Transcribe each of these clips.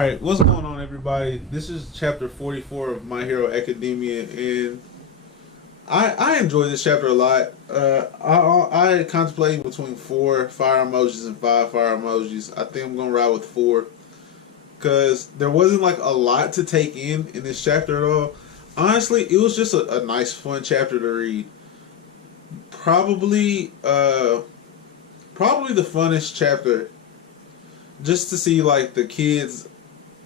Alright, what's going on, everybody? This is chapter 44 of My Hero Academia, and I enjoy this chapter a lot. I contemplating between 4 fire emojis and 5 fire emojis. I think I'm going to ride with 4, because there wasn't like a lot to take in this chapter at all. Honestly, it was just a nice, fun chapter to read. Probably the funnest chapter, just to see like the kids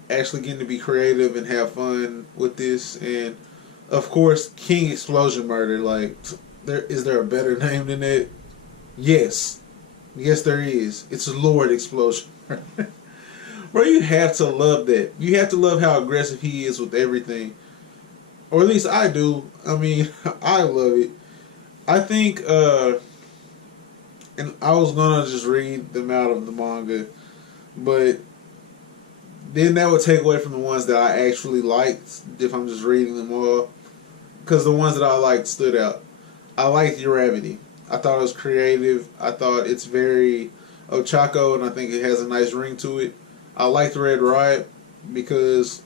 actually getting to be creative and have fun with this. And of course, King Explosion Murder. Like, is there a better name than that? Yes, there is. It's Lord Explosion Murder. Bro, you have to love that. You have to love how aggressive he is with everything, or at least I do. I mean, I love it. I think, and I was gonna just read them out of the manga, but then that would take away from the ones that I actually liked if I'm just reading them all. Because the ones that I liked stood out. I liked Uravity. I thought it was creative. I thought it's very Ochako, and I think it has a nice ring to it. I liked Red Riot because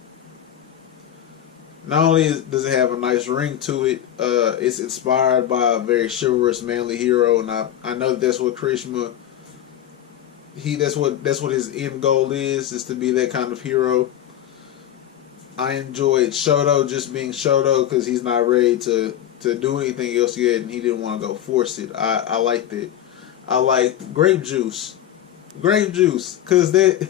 not only does it have a nice ring to it, it's inspired by a very chivalrous, manly hero, and I know that's what Kirishima. That's what his end goal is to be that kind of hero. I enjoyed Shoto just being Shoto because he's not ready to do anything else yet, and he didn't want to go force it. I liked it. I liked Grape Juice, because that's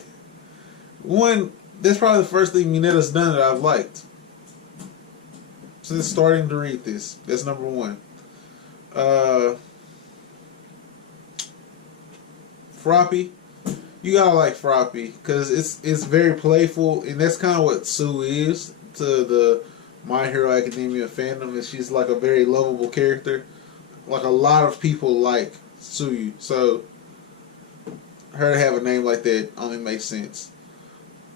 probably the first thing Mineta's done that I've liked since starting to read this. That's number 1. Froppy. You gotta like Froppy because it's very playful, and that's kind of what Sue is to the My Hero Academia fandom. Is she's like a very lovable character. Like, a lot of people like Suyu, so her to have a name like that only makes sense.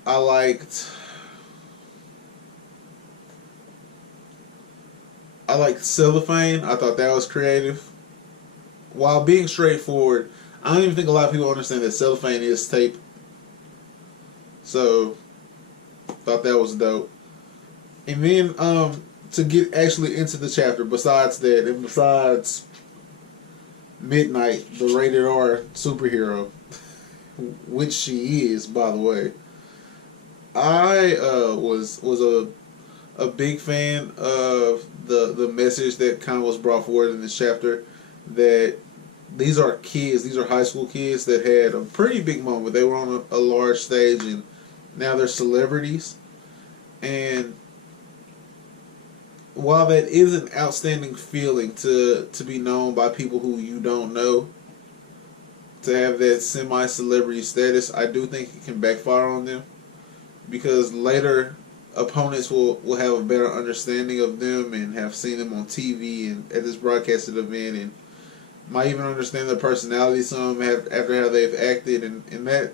I liked Cellophane. I thought that was creative while being straightforward. I don't even think a lot of people understand that cellophane is tape. So, thought that was dope. And then, to get actually into the chapter, besides that, and besides Midnight, the rated R superhero, which she is, by the way, I was a big fan of the message that kind of was brought forward in this chapter, that these are kids, these are high school kids that had a pretty big moment. They were on a large stage, and now they're celebrities. And while that is an outstanding feeling to be known by people who you don't know, to have that semi-celebrity status, I do think it can backfire on them, because later opponents will have a better understanding of them and have seen them on TV and at this broadcasted event, and might even understand their personality some after how they've acted, and that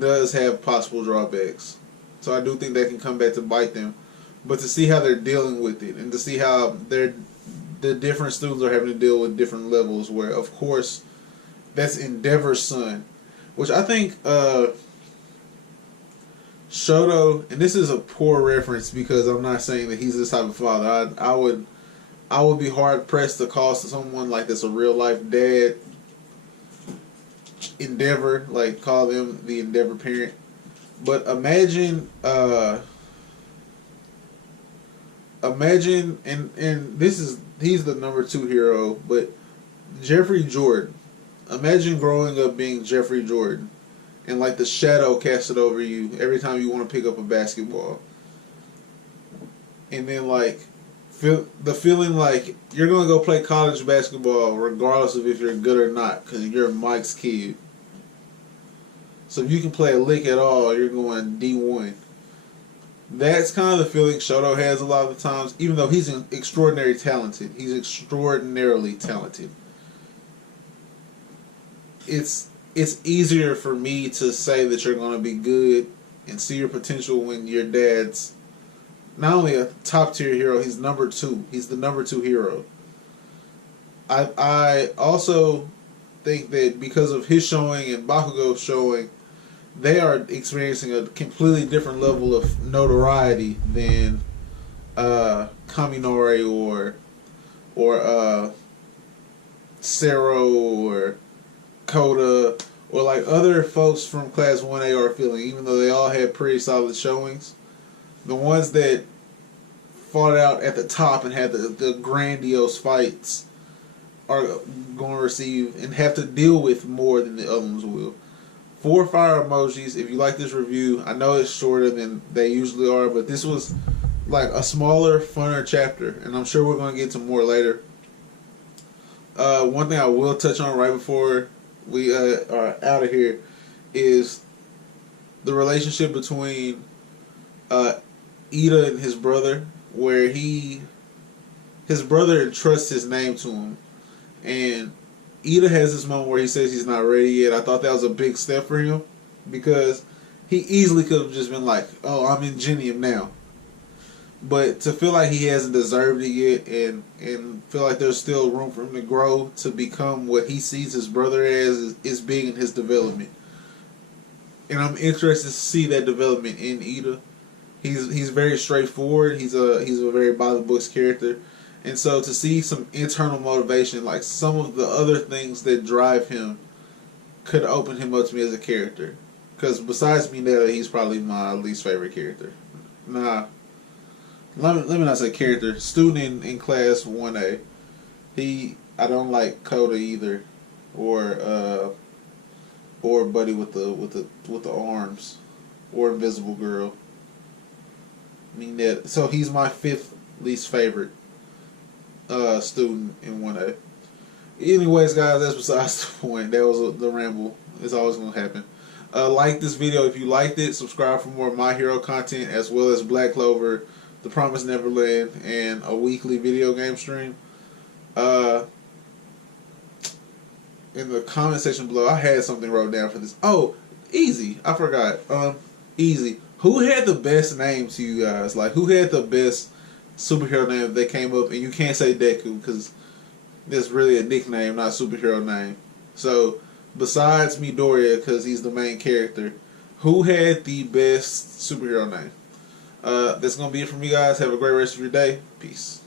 does have possible drawbacks. So I do think that can come back to bite them. But to see how they're dealing with it, and to see how the different students are having to deal with different levels, where, of course, that's Endeavor's son, which I think Shoto, and this is a poor reference because I'm not saying that he's this type of father. I would be hard pressed to call someone like this a real life dad. Endeavor, like, call them the Endeavor parent. But imagine, and he's the number 2 hero, but Jeffrey Jordan. Imagine growing up being Jeffrey Jordan, and like the shadow casted over you every time you want to pick up a basketball, and then like the feeling like you're going to go play college basketball regardless of if you're good or not, because you're Mike's kid. So if you can play a lick at all, you're going D1. That's kind of the feeling Shoto has a lot of the times, even though he's extraordinarily talented. He's extraordinarily talented. It's easier for me to say that you're going to be good and see your potential when your dad's not only a top tier hero, he's number 2. He's the number 2 hero. I also think that because of his showing and Bakugou's showing, they are experiencing a completely different level of notoriety than Kaminori or Sero or Coda or like other folks from Class 1A are feeling, even though they all had pretty solid showings. The ones that fought out at the top and had the grandiose fights are going to receive and have to deal with more than the other ones will. 4 fire emojis. If you like this review, I know it's shorter than they usually are, but this was like a smaller, funner chapter, and I'm sure we're going to get to more later. One thing I will touch on right before we are out of here is the relationship between Iida and his brother, where his brother entrusts his name to him, and Iida has this moment where he says he's not ready yet. I thought that was a big step for him, because he easily could have just been like, oh, I'm in Genium now. But to feel like he hasn't deserved it yet, and feel like there's still room for him to grow to become what he sees his brother as, is big in his development. And I'm interested to see that development in Iida. He's very straightforward. He's a very by the books character. And so to see some internal motivation, like some of the other things that drive him, could open him up to me as a character. Because besides Mineta, he's probably my least favorite character. Let me not say character. Student in Class 1A. I don't like Coda either, or Buddy with the arms, or Invisible Girl. Mineta. So he's my 5th least favorite student in 1A. Anyways, guys, that's besides the point. That was the ramble. It's always going to happen. Like this video if you liked it. Subscribe for more My Hero content, as well as Black Clover, The Promised Neverland, and a weekly video game stream. In the comment section below, I had something wrote down for this. Oh, easy. I forgot. Easy. Who had the best name to you guys? Like, who had the best superhero name that came up? And you can't say Deku, because it's really a nickname, not a superhero name. So, besides Midoriya, because he's the main character, who had the best superhero name? That's going to be it from you guys. Have a great rest of your day. Peace.